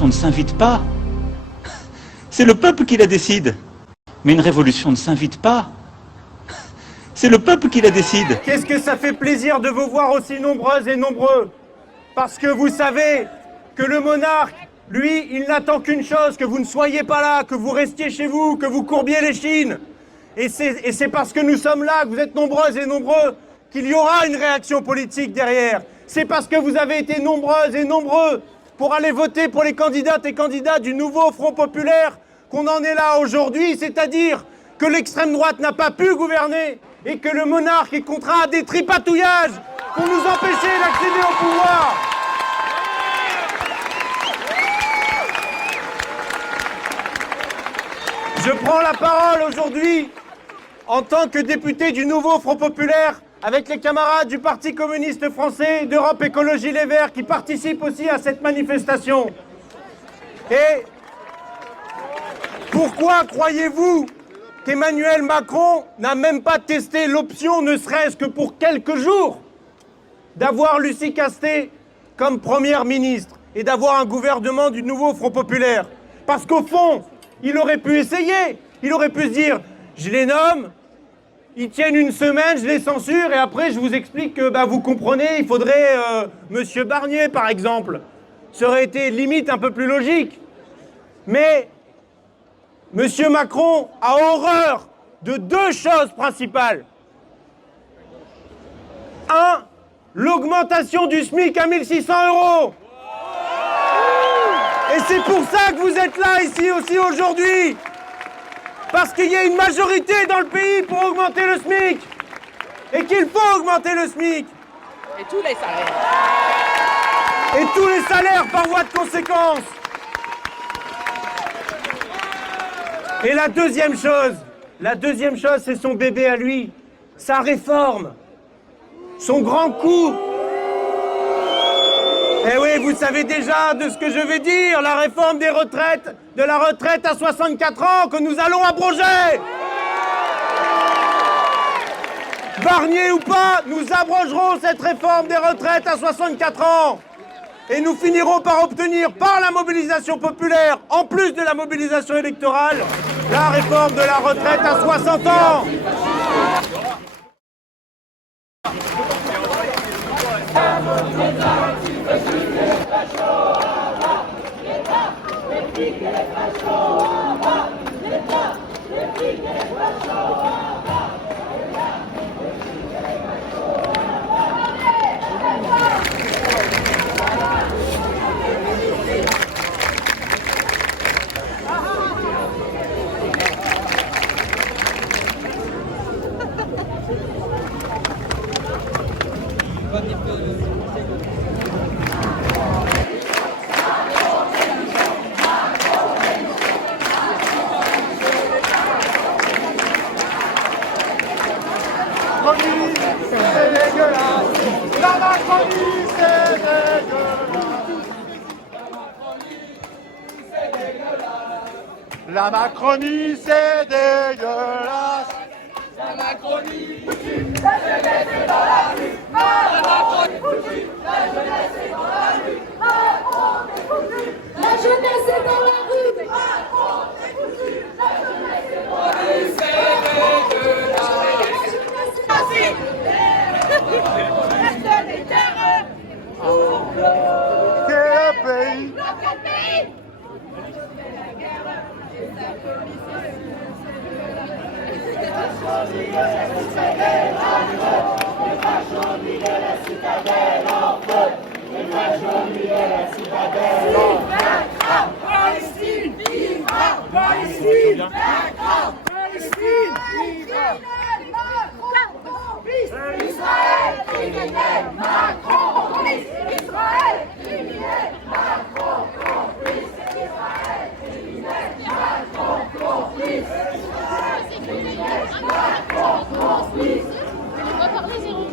révolution ne s'invite pas. C'est le peuple qui la décide. Mais une révolution ne s'invite pas. C'est le peuple qui la décide. Qu'est-ce que ça fait plaisir de vous voir aussi nombreuses et nombreux. Parce que vous savez que le monarque, lui, il n'attend qu'une chose, que vous ne soyez pas là, que vous restiez chez vous, que vous courbiez les chines. Et c'est parce que nous sommes là, que vous êtes nombreuses et nombreux, qu'il y aura une réaction politique derrière. C'est parce que vous avez été nombreuses et nombreux pour aller voter pour les candidates et candidats du nouveau Front Populaire qu'on en est là aujourd'hui, c'est-à-dire que l'extrême droite n'a pas pu gouverner et que le monarque est contraint à des tripatouillages pour nous empêcher d'accéder au pouvoir. Je prends la parole aujourd'hui en tant que député du nouveau Front Populaire avec les camarades du Parti communiste français, d'Europe Écologie Les Verts qui participent aussi à cette manifestation. Et pourquoi croyez-vous qu'Emmanuel Macron n'a même pas testé l'option, ne serait-ce que pour quelques jours, d'avoir Lucie Castet comme première ministre et d'avoir un gouvernement du nouveau Front Populaire? Parce qu'au fond, il aurait pu essayer, il aurait pu se dire, je les nomme, ils tiennent une semaine, je les censure et après je vous explique que vous comprenez, il faudrait Monsieur Barnier par exemple. Ça aurait été limite un peu plus logique. Mais Monsieur Macron a horreur de deux choses principales. Un, l'augmentation du SMIC à 1 600 €. Et c'est pour ça que vous êtes là ici aussi aujourd'hui. Parce qu'il y a une majorité dans le pays pour augmenter le SMIC. Et qu'il faut augmenter le SMIC. Et tous les salaires. Et tous les salaires par voie de conséquence. Et la deuxième chose, c'est son bébé à lui, sa réforme, son grand coup. Eh oui, vous savez déjà de ce que je vais dire, la réforme des retraites, de la retraite à 64 ans que nous allons abroger. Barnier ou pas, nous abrogerons cette réforme des retraites à 64 ans. Et nous finirons par obtenir, par la mobilisation populaire, en plus de la mobilisation électorale, la réforme de la retraite à 60 ans. La Macronie, c'est dégueulasse. La Macronie, la jeunesse est dans la rue. La Macronie, la jeunesse est dans la rue. Macron, t'es foutu. La jeunesse est dans la rue. Macron, t'es foutu. La jeunesse est dans la rue. C'est dégueulasse. Personne n'est terreux. Quel pays? Dans quel pays? Palestine, viva Palestine, Palestine, viva Israël, criminel, Macron, complice, Israël, criminel, Macron, complice, Israël, criminel, Macron, complice, Israël, criminel, Macron, complice. Tu vas parler, Zéro.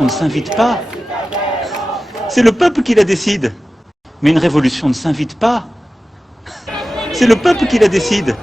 révolution ne s'invite pas. C'est le peuple qui la décide. Mais une révolution ne s'invite pas. C'est le peuple qui la décide.